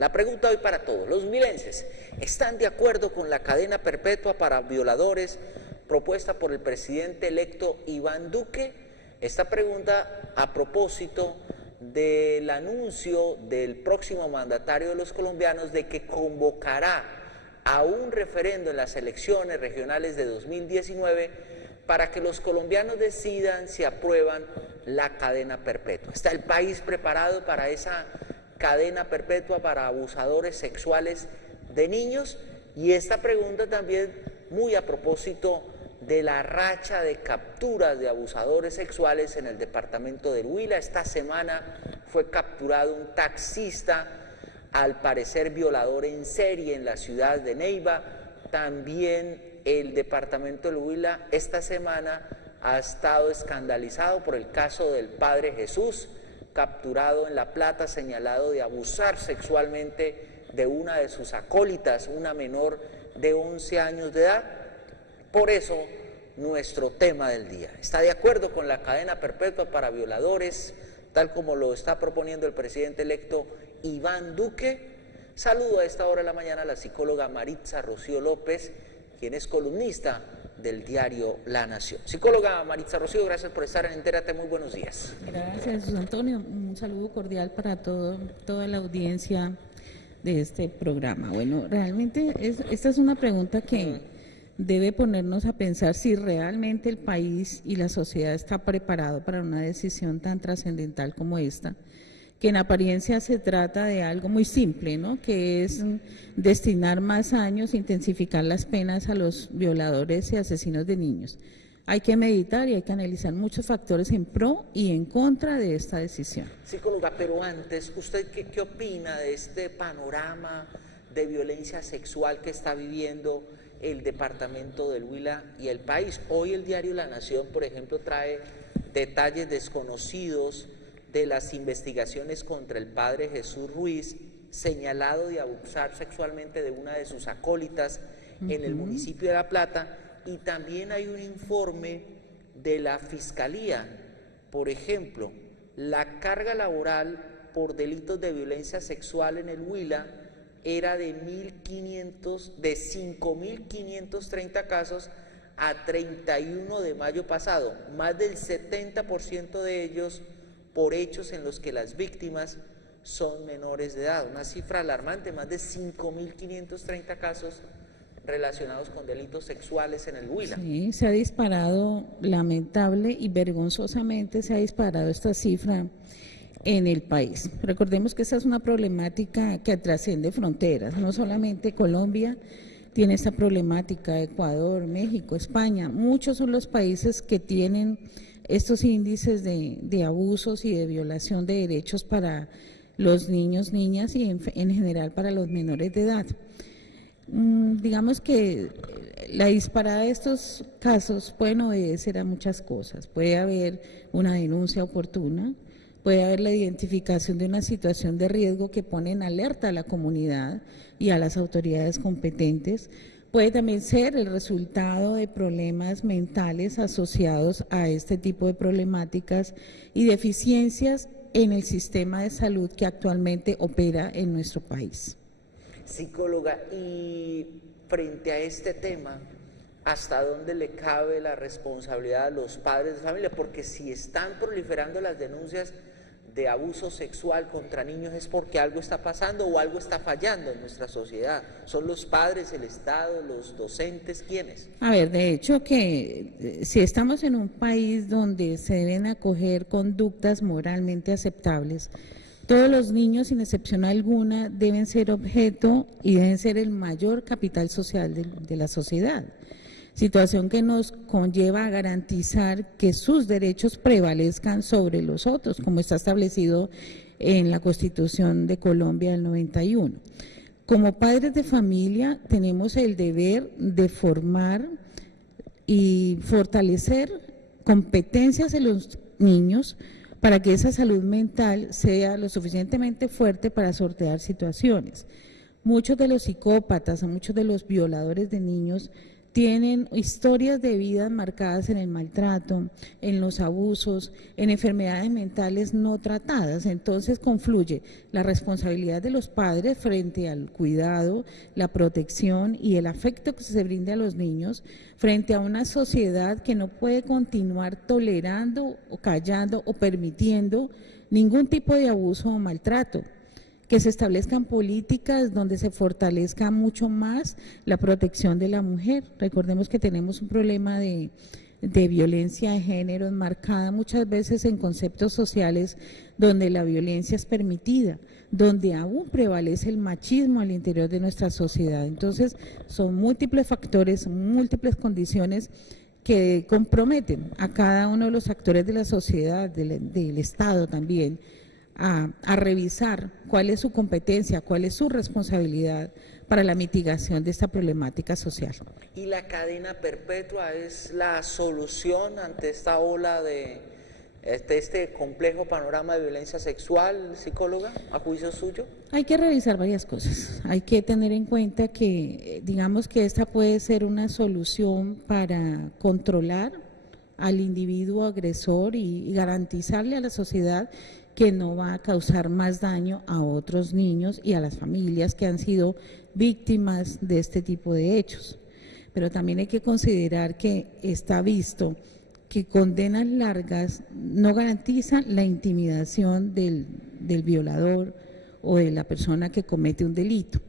La pregunta hoy para todos: ¿los huilenses están de acuerdo con la cadena perpetua para violadores propuesta por el presidente electo Iván Duque? Esta pregunta a propósito del anuncio del próximo mandatario de los colombianos de que convocará a un referendo en las elecciones regionales de 2019 para que los colombianos decidan si aprueban la cadena perpetua. ¿Está el país preparado para esa cadena perpetua para abusadores sexuales de niños? Y esta pregunta también muy a propósito de la racha de capturas de abusadores sexuales en el departamento del Huila. Esta semana fue capturado un taxista, al parecer violador en serie, en la ciudad de Neiva. También el departamento del Huila esta semana ha estado escandalizado por el caso del padre Jesús, capturado en La Plata, señalado de abusar sexualmente de una de sus acólitas, una menor de 11 años de edad. Por eso, nuestro tema del día: ¿está de acuerdo con la cadena perpetua para violadores, tal como lo está proponiendo el presidente electo Iván Duque? Saludo a esta hora de la mañana a la psicóloga Maritza Rocío López, quien es columnista del diario La Nación. Psicóloga Maritza Rocío, gracias por estar en Entérate, muy buenos días. Gracias, José Antonio. Un saludo cordial para toda la audiencia de este programa. Bueno, realmente esta es una pregunta que debe ponernos a pensar si realmente el país y la sociedad está preparado para una decisión tan trascendental como esta, que en apariencia se trata de algo muy simple, ¿no?, que es destinar más años, intensificar las penas a los violadores y asesinos de niños. Hay que meditar y hay que analizar muchos factores en pro y en contra de esta decisión. Psicóloga, pero antes, ¿usted qué opina de este panorama de violencia sexual que está viviendo el departamento del Huila y el país? Hoy el diario La Nación, por ejemplo, trae detalles desconocidos de las investigaciones contra el padre Jesús Ruiz, señalado de abusar sexualmente de una de sus acólitas en el municipio de La Plata. Y también hay un informe de la Fiscalía. Por ejemplo, la carga laboral por delitos de violencia sexual en el Huila era de 5.530 casos a 31 de mayo pasado, más del 70% de ellos por hechos en los que las víctimas son menores de edad. Una cifra alarmante: más de 5.530 casos relacionados con delitos sexuales en el Huila. Sí, se ha disparado, lamentable y vergonzosamente se ha disparado esta cifra en el país. Recordemos que esta es una problemática que trasciende fronteras, no solamente Colombia tiene esta problemática, Ecuador, México, España, muchos son los países que tienen estos índices de abusos y de violación de derechos para los niños, niñas y en general para los menores de edad. Digamos que la disparada de estos casos pueden obedecer a muchas cosas. Puede haber una denuncia oportuna, puede haber la identificación de una situación de riesgo que pone en alerta a la comunidad y a las autoridades competentes. Puede también ser el resultado de problemas mentales asociados a este tipo de problemáticas y deficiencias en el sistema de salud que actualmente opera en nuestro país. Psicóloga, y frente a este tema, ¿hasta dónde le cabe la responsabilidad a los padres de familia? Porque si están proliferando las denuncias de abuso sexual contra niños es porque algo está pasando o algo está fallando en nuestra sociedad. ¿Son los padres, el Estado, los docentes? ¿Quiénes? A ver, de hecho que si estamos en un país donde se deben acoger conductas moralmente aceptables, todos los niños, sin excepción alguna, deben ser objeto y deben ser el mayor capital social de la sociedad. Situación que nos conlleva a garantizar que sus derechos prevalezcan sobre los otros, como está establecido en la Constitución de Colombia del 91. Como padres de familia tenemos el deber de formar y fortalecer competencias en los niños para que esa salud mental sea lo suficientemente fuerte para sortear situaciones. Muchos de los psicópatas, muchos de los violadores de niños tienen historias de vida marcadas en el maltrato, en los abusos, en enfermedades mentales no tratadas. Entonces confluye la responsabilidad de los padres frente al cuidado, la protección y el afecto que se brinda a los niños frente a una sociedad que no puede continuar tolerando o callando o permitiendo ningún tipo de abuso o maltrato. Que se establezcan políticas donde se fortalezca mucho más la protección de la mujer. Recordemos que tenemos un problema de violencia de género enmarcada muchas veces en conceptos sociales donde la violencia es permitida, donde aún prevalece el machismo al interior de nuestra sociedad. Entonces, son múltiples factores, múltiples condiciones que comprometen a cada uno de los actores de la sociedad, del Estado también, a revisar cuál es su competencia, cuál es su responsabilidad para la mitigación de esta problemática social. ¿Y la cadena perpetua es la solución ante esta ola de este complejo panorama de violencia sexual, psicóloga, a juicio suyo? Hay que revisar varias cosas. Hay que tener en cuenta que, digamos que esta puede ser una solución para controlar al individuo agresor y garantizarle a la sociedad que no va a causar más daño a otros niños y a las familias que han sido víctimas de este tipo de hechos. Pero también hay que considerar que está visto que condenas largas no garantizan la intimidación del violador o de la persona que comete un delito.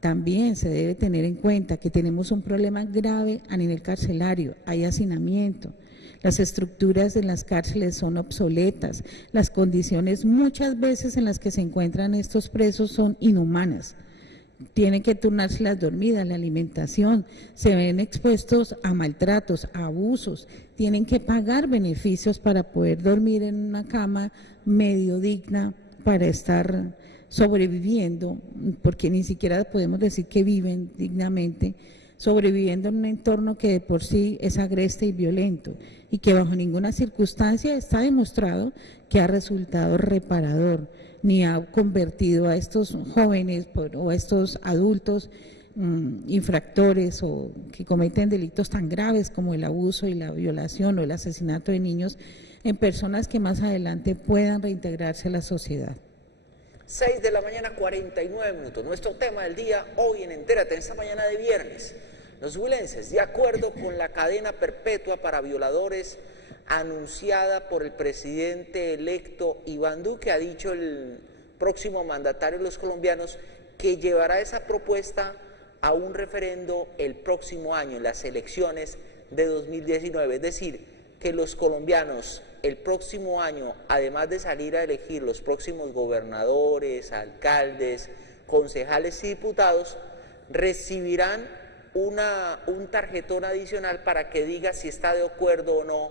También se debe tener en cuenta que tenemos un problema grave a nivel carcelario, hay hacinamiento. Las estructuras en las cárceles son obsoletas, las condiciones muchas veces en las que se encuentran estos presos son inhumanas. Tienen que turnarse las dormidas, la alimentación, se ven expuestos a maltratos, a abusos, tienen que pagar beneficios para poder dormir en una cama medio digna para estar sobreviviendo, porque ni siquiera podemos decir que viven dignamente, sobreviviendo en un entorno que de por sí es agreste y violento y que bajo ninguna circunstancia está demostrado que ha resultado reparador, ni ha convertido a estos jóvenes o a estos adultos infractores o que cometen delitos tan graves como el abuso y la violación o el asesinato de niños en personas que más adelante puedan reintegrarse a la sociedad. 6 de la mañana, 49 minutos. Nuestro tema del día hoy en Entérate, en esta mañana de viernes. Los huilenses, de acuerdo con la cadena perpetua para violadores anunciada por el presidente electo Iván Duque, ha dicho el próximo mandatario de los colombianos que llevará esa propuesta a un referendo el próximo año, en las elecciones de 2019. Es decir, que los colombianos el próximo año, además de salir a elegir los próximos gobernadores, alcaldes, concejales y diputados, recibirán un tarjetón adicional para que diga si está de acuerdo o no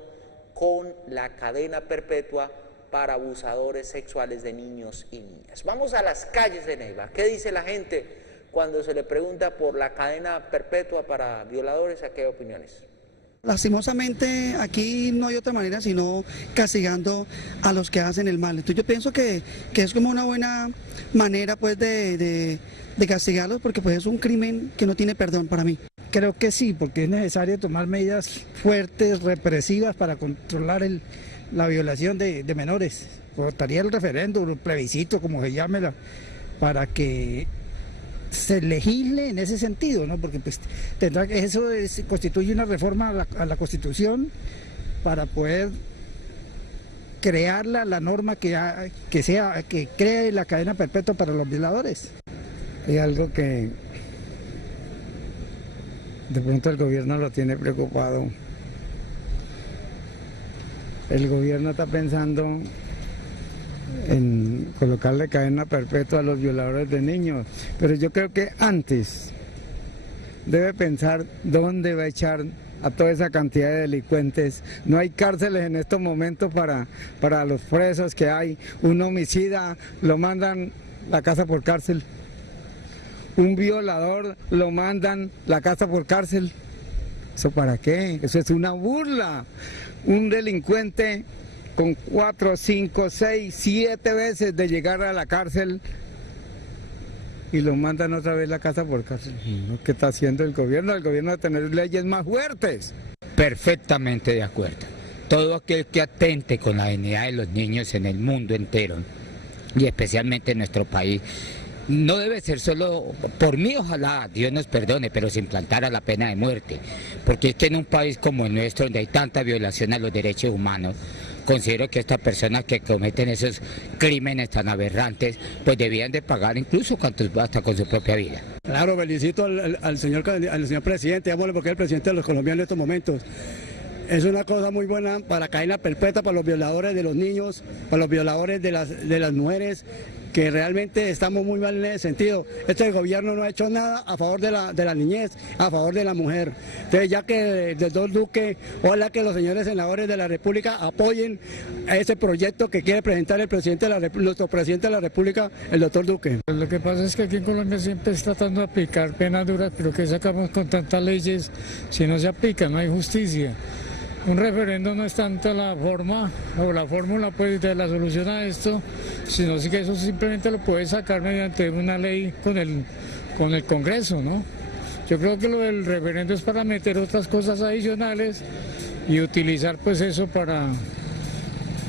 con la cadena perpetua para abusadores sexuales de niños y niñas. Vamos a las calles de Neiva. ¿Qué dice la gente cuando se le pregunta por la cadena perpetua para violadores? ¿A qué opiniones? Lastimosamente aquí no hay otra manera sino castigando a los que hacen el mal. Entonces yo pienso que es como una buena manera pues de castigarlos, porque pues es un crimen que no tiene perdón para mí. Creo que sí, porque es necesario tomar medidas fuertes, represivas para controlar la violación de menores. Votaría el referéndum, el plebiscito, como se llame, para que se legisle en ese sentido, ¿no? Porque pues tendrá que constituye una reforma a la Constitución para poder crear la norma que cree la cadena perpetua para los violadores. Hay algo que de pronto el gobierno lo tiene preocupado. El gobierno está pensando en colocarle cadena perpetua a los violadores de niños, pero yo creo que antes debe pensar dónde va a echar a toda esa cantidad de delincuentes. No hay cárceles en estos momentos para los presos que hay. Un homicida lo mandan la casa por cárcel, un violador lo mandan la casa por cárcel. ¿Eso para qué? Eso es una burla. Un delincuente con 4, 5, 6, 7 veces de llegar a la cárcel y los mandan otra vez a la casa por casa. ¿Qué está haciendo el gobierno? El gobierno va a tener leyes más fuertes. Perfectamente de acuerdo. Todo aquel que atente con la dignidad de los niños en el mundo entero, y especialmente en nuestro país, no debe ser solo, por mí ojalá, Dios nos perdone, pero se implantara la pena de muerte, porque es que en un país como el nuestro, donde hay tanta violación a los derechos humanos, considero que estas personas que cometen esos crímenes tan aberrantes, pues debían de pagar incluso hasta con su propia vida. Claro, felicito al señor presidente, digámosle, porque es el presidente de los colombianos en estos momentos. Es una cosa muy buena para cadena perpetua para los violadores de los niños, para los violadores de las mujeres, que realmente estamos muy mal en ese sentido. Este gobierno no ha hecho nada a favor de la niñez, a favor de la mujer. Entonces, ya que el doctor Duque, ojalá que los señores senadores de la República apoyen a ese proyecto que quiere presentar nuestro presidente de la República, el doctor Duque. Lo que pasa es que aquí en Colombia siempre está tratando de aplicar penas duras, pero ¿qué sacamos con tantas leyes si no se aplican? No hay justicia. Un referendo no es tanto la forma o la fórmula pues, de la solución a esto, sino que eso simplemente lo puede sacar mediante una ley con el Congreso, ¿no? Yo creo que lo del referendo es para meter otras cosas adicionales y utilizar pues eso para,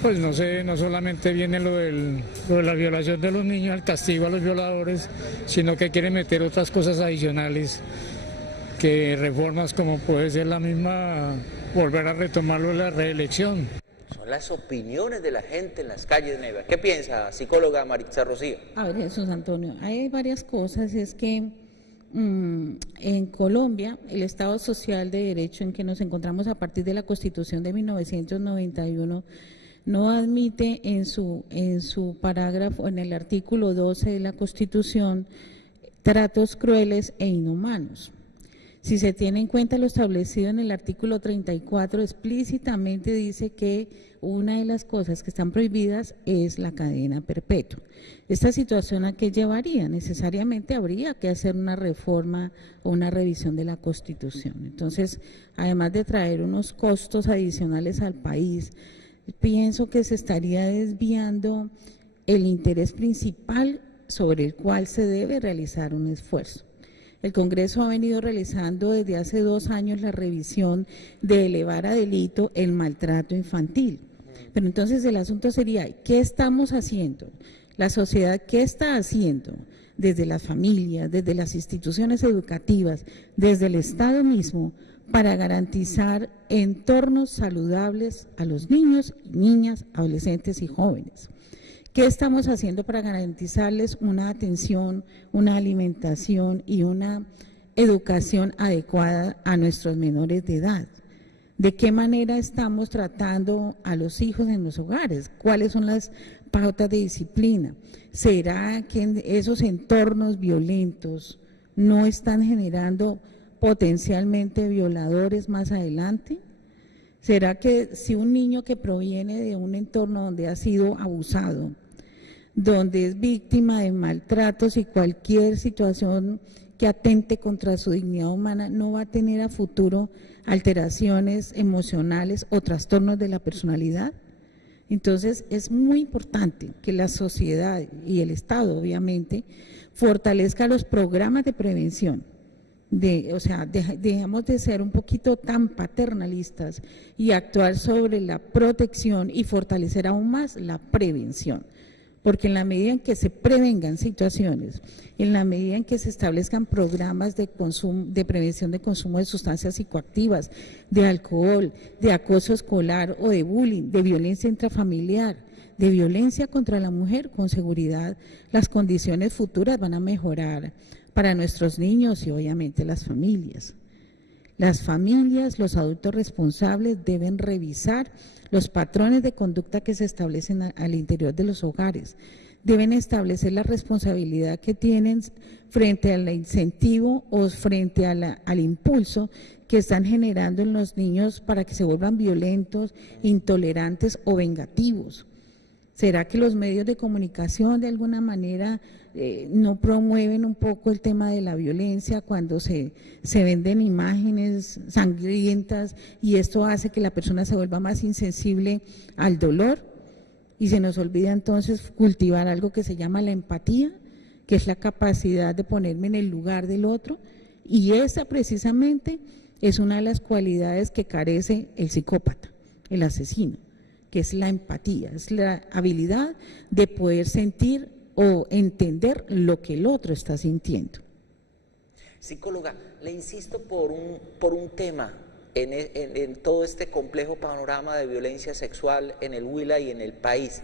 pues no sé, no solamente viene lo de la violación de los niños, el castigo a los violadores, sino que quiere meter otras cosas adicionales, que reformas como puede ser la misma, volver a retomarlo de la reelección. Son las opiniones de la gente en las calles de Neiva. ¿Qué piensa, psicóloga Maritza Rocío? A ver, Jesús Antonio, hay varias cosas. Es que en Colombia, el Estado Social de Derecho en que nos encontramos a partir de la Constitución de 1991 no admite en su parágrafo, en el artículo 12 de la Constitución, tratos crueles e inhumanos. Si se tiene en cuenta lo establecido en el artículo 34, explícitamente dice que una de las cosas que están prohibidas es la cadena perpetua. Esta situación, ¿a qué llevaría? Necesariamente habría que hacer una reforma o una revisión de la Constitución. Entonces, además de traer unos costos adicionales al país, pienso que se estaría desviando el interés principal sobre el cual se debe realizar un esfuerzo. El Congreso ha venido realizando desde hace 2 años la revisión de elevar a delito el maltrato infantil. Pero entonces el asunto sería, ¿qué estamos haciendo? La sociedad, ¿qué está haciendo? Desde las familias, desde las instituciones educativas, desde el Estado mismo, para garantizar entornos saludables a los niños, niñas, adolescentes y jóvenes. ¿Qué estamos haciendo para garantizarles una atención, una alimentación y una educación adecuada a nuestros menores de edad? ¿De qué manera estamos tratando a los hijos en los hogares? ¿Cuáles son las pautas de disciplina? ¿Será que en esos entornos violentos no están generando potencialmente violadores más adelante? ¿Será que si un niño que proviene de un entorno donde ha sido abusado, donde es víctima de maltratos y cualquier situación que atente contra su dignidad humana, no va a tener a futuro alteraciones emocionales o trastornos de la personalidad? Entonces, es muy importante que la sociedad y el Estado, obviamente, fortalezca los programas de prevención. Dejamos de ser un poquito tan paternalistas y actuar sobre la protección y fortalecer aún más la prevención. Porque en la medida en que se prevengan situaciones, en la medida en que se establezcan programas de prevención de consumo de sustancias psicoactivas, de alcohol, de acoso escolar o de bullying, de violencia intrafamiliar, de violencia contra la mujer, con seguridad las condiciones futuras van a mejorar para nuestros niños y obviamente las familias. Las familias, los adultos responsables deben revisar los patrones de conducta que se establecen al interior de los hogares. Deben establecer la responsabilidad que tienen frente al incentivo o frente al impulso que están generando en los niños para que se vuelvan violentos, intolerantes o vengativos. ¿Será que los medios de comunicación de alguna manera no promueven un poco el tema de la violencia cuando se venden imágenes sangrientas y esto hace que la persona se vuelva más insensible al dolor? Y se nos olvida entonces cultivar algo que se llama la empatía, que es la capacidad de ponerme en el lugar del otro, y esa precisamente es una de las cualidades que carece el psicópata, el asesino, que es la empatía, es la habilidad de poder sentir o entender lo que el otro está sintiendo. Psicóloga, le insisto por un tema en todo este complejo panorama de violencia sexual en el Huila y en el país.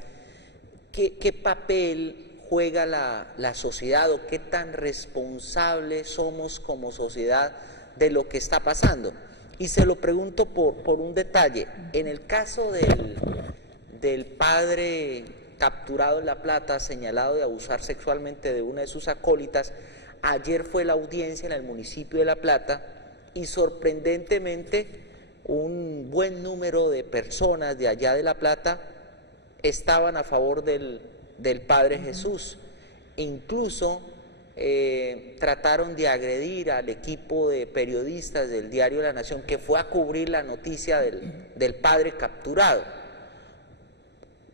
¿Qué papel juega la sociedad o qué tan responsables somos como sociedad de lo que está pasando? Y se lo pregunto por un detalle. En el caso del padre capturado en La Plata, señalado de abusar sexualmente de una de sus acólitas, ayer fue la audiencia en el municipio de La Plata y sorprendentemente un buen número de personas de allá de La Plata estaban a favor del Padre Jesús. Incluso trataron de agredir al equipo de periodistas del diario La Nación que fue a cubrir la noticia del padre capturado.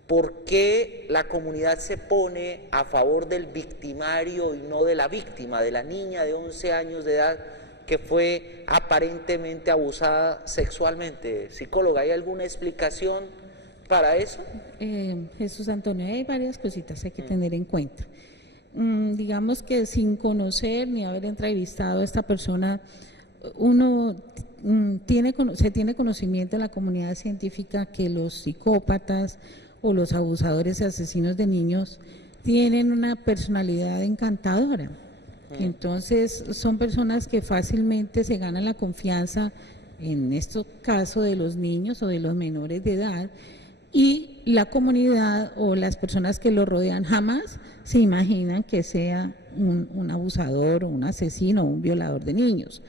¿Por qué la comunidad se pone a favor del victimario y no de la víctima, de la niña de 11 años de edad que fue aparentemente abusada sexualmente? Psicóloga, ¿hay alguna explicación para eso? Jesús Antonio, hay varias cositas que hay que tener en cuenta. Digamos que sin conocer ni haber entrevistado a esta persona, uno se tiene conocimiento en la comunidad científica que los psicópatas o los abusadores y asesinos de niños tienen una personalidad encantadora. Entonces son personas que fácilmente se ganan la confianza, en este caso de los niños o de los menores de edad, y la comunidad o las personas que lo rodean jamás se imaginan que sea un abusador o un asesino o un violador de niños.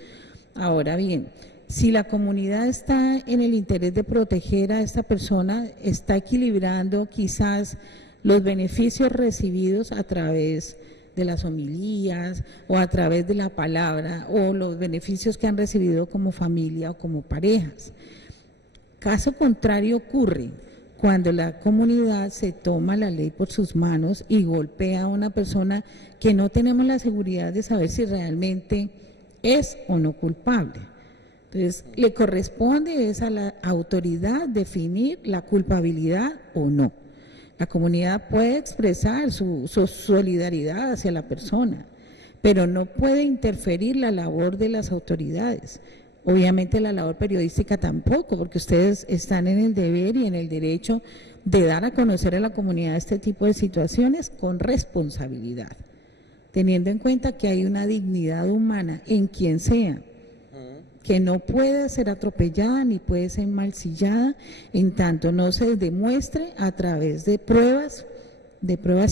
Ahora bien, si la comunidad está en el interés de proteger a esta persona, está equilibrando quizás los beneficios recibidos a través de las homilías o a través de la palabra o los beneficios que han recibido como familia o como parejas. Caso contrario ocurre cuando la comunidad se toma la ley por sus manos y golpea a una persona que no tenemos la seguridad de saber si realmente es o no culpable. Entonces, le corresponde a la autoridad definir la culpabilidad o no. La comunidad puede expresar su solidaridad hacia la persona, pero no puede interferir la labor de las autoridades. Obviamente la labor periodística tampoco, porque ustedes están en el deber y en el derecho de dar a conocer a la comunidad este tipo de situaciones con responsabilidad, teniendo en cuenta que hay una dignidad humana en quien sea, que no puede ser atropellada ni puede ser mancillada en tanto no se demuestre a través de pruebas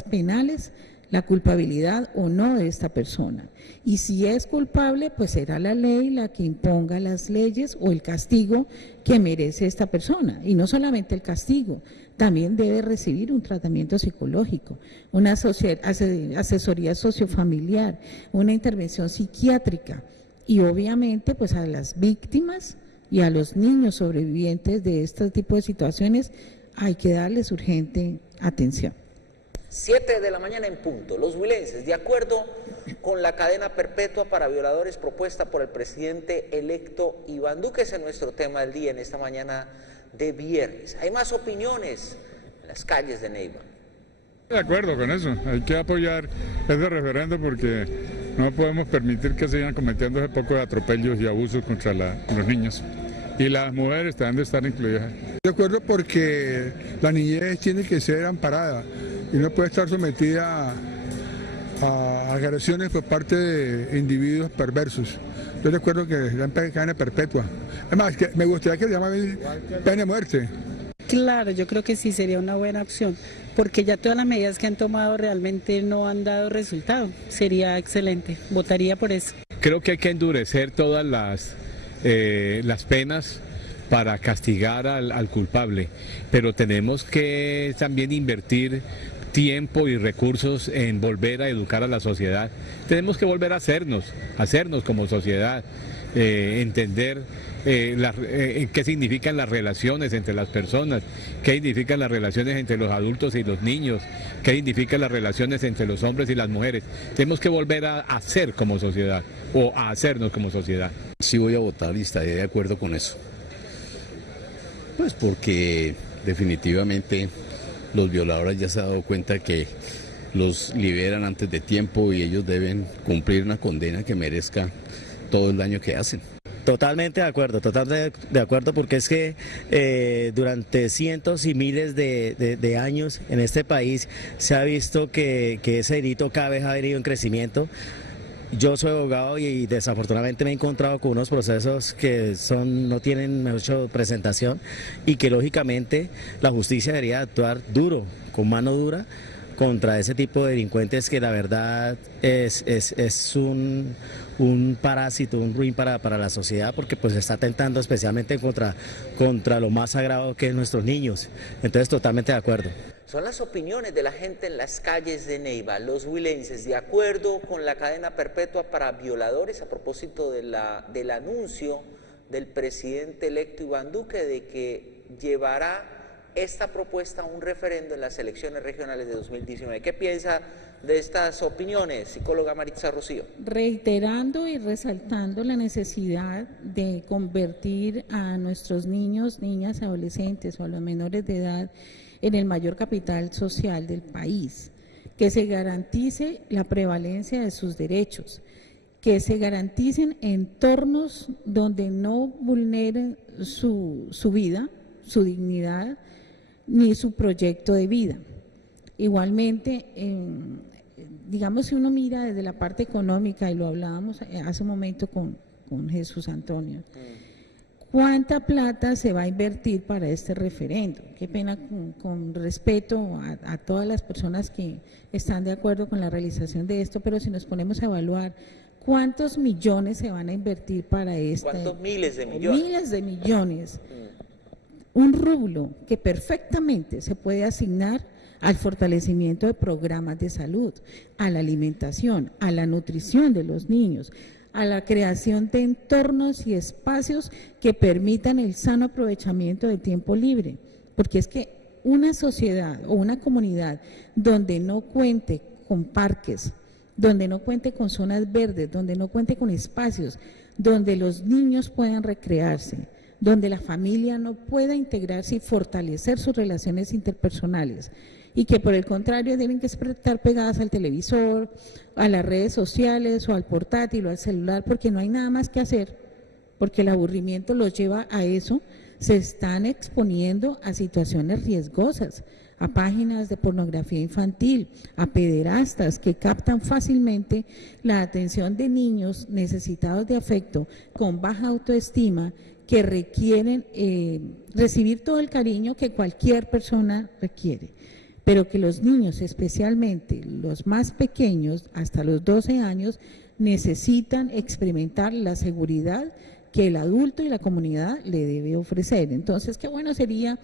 penales la culpabilidad o no de esta persona. Y si es culpable, pues será la ley la que imponga las leyes o el castigo que merece esta persona. Y no solamente el castigo, también debe recibir un tratamiento psicológico, una asesoría sociofamiliar, una intervención psiquiátrica. Y obviamente pues a las víctimas y a los niños sobrevivientes de este tipo de situaciones hay que darles urgente atención. 7 de la mañana en punto. Los huilenses, de acuerdo con la cadena perpetua para violadores propuesta por el presidente electo Iván Duque, ese es nuestro tema del día en esta mañana de viernes. Hay más opiniones en las calles de Neiva. De acuerdo con eso, hay que apoyar ese referendo porque no podemos permitir que sigan cometiendo ese poco de atropellos y abusos contra los niños. Y las mujeres también de estar incluidas. De acuerdo porque la niñez tiene que ser amparada y no puede estar sometida a agresiones por parte de individuos perversos. Yo recuerdo que la cadena perpetua. Además, que me gustaría que se llame pena de muerte. Claro, yo creo que sí sería una buena opción, porque ya todas las medidas que han tomado realmente no han dado resultado. Sería excelente, votaría por eso. Creo que hay que endurecer todas las penas para castigar al culpable, pero tenemos que también invertir tiempo y recursos en volver a educar a la sociedad. Tenemos que volver a hacernos como sociedad, entender qué significan las relaciones entre las personas, qué significan las relaciones entre los adultos y los niños, qué significan las relaciones entre los hombres y las mujeres. Tenemos que volver a hacer como sociedad o a hacernos como sociedad. Sí voy a votar y estaré de acuerdo con eso. Pues porque definitivamente los violadores ya se han dado cuenta que los liberan antes de tiempo y ellos deben cumplir una condena que merezca todo el daño que hacen. Totalmente de acuerdo porque es que durante cientos y miles de años en este país se ha visto que ese delito cada vez ha venido en crecimiento. Yo soy abogado y desafortunadamente me he encontrado con unos procesos que no tienen mucha presentación y que lógicamente la justicia debería actuar duro, con mano dura, contra ese tipo de delincuentes que la verdad es un parásito, un ruin para la sociedad, porque pues está atentando especialmente contra lo más sagrado que es nuestros niños. Entonces totalmente de acuerdo. Son las opiniones de la gente en las calles de Neiva. Los huilenses de acuerdo con la cadena perpetua para violadores a propósito del anuncio del presidente electo Iván Duque de que llevará esta propuesta a un referendo en las elecciones regionales de 2019. ¿Qué piensa de estas opiniones, psicóloga Maritza Rocío? Reiterando y resaltando la necesidad de convertir a nuestros niños, niñas, adolescentes o a los menores de edad en el mayor capital social del país, que se garantice la prevalencia de sus derechos, que se garanticen entornos donde no vulneren su vida, su dignidad, ni su proyecto de vida. Igualmente, digamos, si uno mira desde la parte económica, y lo hablábamos hace un momento con Jesús Antonio, ¿cuánta plata se va a invertir para este referendo? Qué pena, con respeto a todas las personas que están de acuerdo con la realización de esto, pero si nos ponemos a evaluar cuántos millones se van a invertir para esto. ¿Cuántos miles de millones? Miles de millones. Un rublo que perfectamente se puede asignar al fortalecimiento de programas de salud, a la alimentación, a la nutrición de los niños, a la creación de entornos y espacios que permitan el sano aprovechamiento del tiempo libre, porque es que una sociedad o una comunidad donde no cuente con parques, donde no cuente con zonas verdes, donde no cuente con espacios, donde los niños puedan recrearse, donde la familia no pueda integrarse y fortalecer sus relaciones interpersonales, y que por el contrario tienen que estar pegadas al televisor, a las redes sociales o al portátil o al celular, porque no hay nada más que hacer, porque el aburrimiento los lleva a eso, se están exponiendo a situaciones riesgosas, a páginas de pornografía infantil, a pederastas que captan fácilmente la atención de niños necesitados de afecto, con baja autoestima, que requieren recibir todo el cariño que cualquier persona requiere, pero que los niños, especialmente los más pequeños, hasta los 12 años, necesitan experimentar la seguridad que el adulto y la comunidad le debe ofrecer. Entonces, qué bueno sería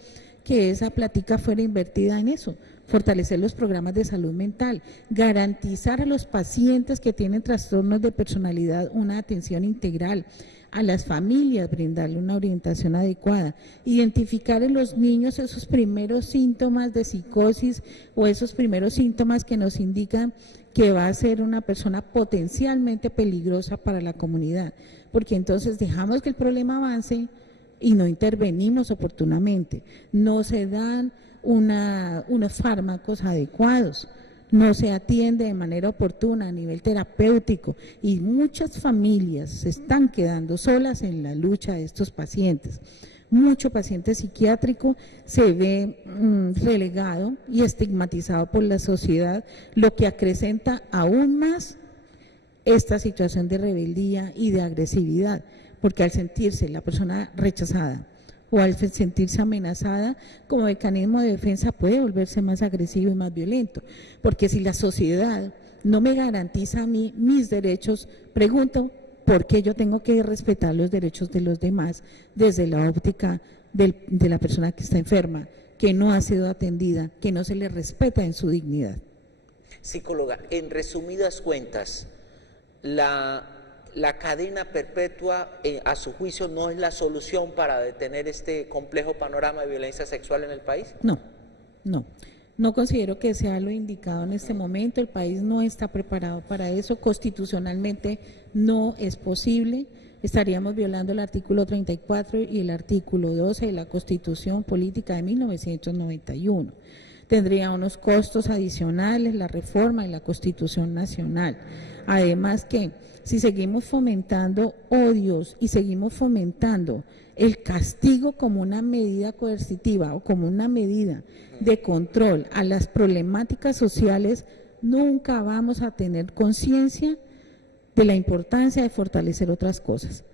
que esa plática fuera invertida en eso, fortalecer los programas de salud mental, garantizar a los pacientes que tienen trastornos de personalidad una atención integral, a las familias brindarle una orientación adecuada, identificar en los niños esos primeros síntomas de psicosis o esos primeros síntomas que nos indican que va a ser una persona potencialmente peligrosa para la comunidad, porque entonces dejamos que el problema avance y no intervenimos oportunamente, no se dan unos fármacos adecuados, no se atiende de manera oportuna a nivel terapéutico y muchas familias se están quedando solas en la lucha de estos pacientes. Mucho paciente psiquiátrico se ve relegado y estigmatizado por la sociedad, lo que acrecenta aún más esta situación de rebeldía y de agresividad, porque al sentirse la persona rechazada o al sentirse amenazada, como mecanismo de defensa puede volverse más agresivo y más violento, porque si la sociedad no me garantiza a mí mis derechos, pregunto, ¿por qué yo tengo que respetar los derechos de los demás desde la óptica de la persona que está enferma, que no ha sido atendida, que no se le respeta en su dignidad. Psicóloga, en resumidas cuentas, la cadena perpetua, a su juicio, no es la solución para detener este complejo panorama de violencia sexual en el país. No considero que sea lo indicado en este momento. El país no está preparado para eso, constitucionalmente no es posible. Estaríamos violando el artículo 34 y el artículo 12 de la Constitución Política de 1991. Tendría unos costos adicionales la reforma de la Constitución Nacional. Además que si seguimos fomentando odios y seguimos fomentando el castigo como una medida coercitiva o como una medida de control a las problemáticas sociales, nunca vamos a tener conciencia de la importancia de fortalecer otras cosas,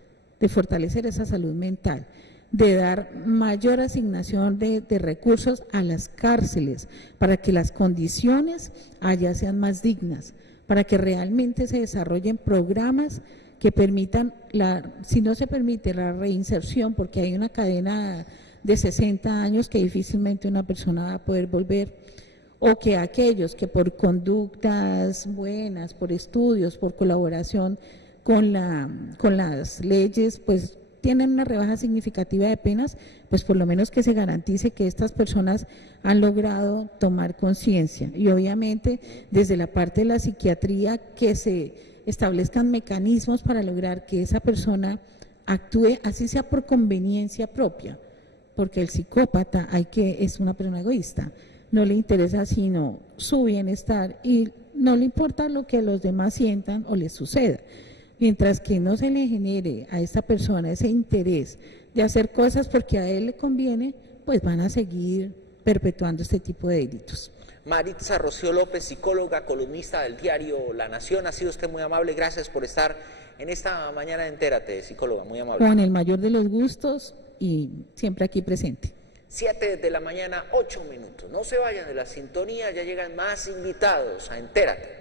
de fortalecer esa salud mental, de dar mayor asignación de recursos a las cárceles para que las condiciones allá sean más dignas, para que realmente se desarrollen programas que permitan, si no se permite la reinserción, porque hay una cadena de 60 años que difícilmente una persona va a poder volver, o que aquellos que por conductas buenas, por estudios, por colaboración con las leyes, pues tienen una rebaja significativa de penas, pues por lo menos que se garantice que estas personas han logrado tomar conciencia. Y obviamente desde la parte de la psiquiatría que se establezcan mecanismos para lograr que esa persona actúe, así sea por conveniencia propia, porque el psicópata es una persona egoísta, no le interesa sino su bienestar y no le importa lo que los demás sientan o les suceda. Mientras que no se le genere a esta persona ese interés de hacer cosas porque a él le conviene, pues van a seguir perpetuando este tipo de delitos. Maritza Rocío López, psicóloga, columnista del diario La Nación, ha sido usted muy amable, gracias por estar en esta mañana de Entérate, psicóloga, muy amable. Con el mayor de los gustos y siempre aquí presente. 7 de la mañana, 8 minutos. No se vayan de la sintonía, ya llegan más invitados a Entérate.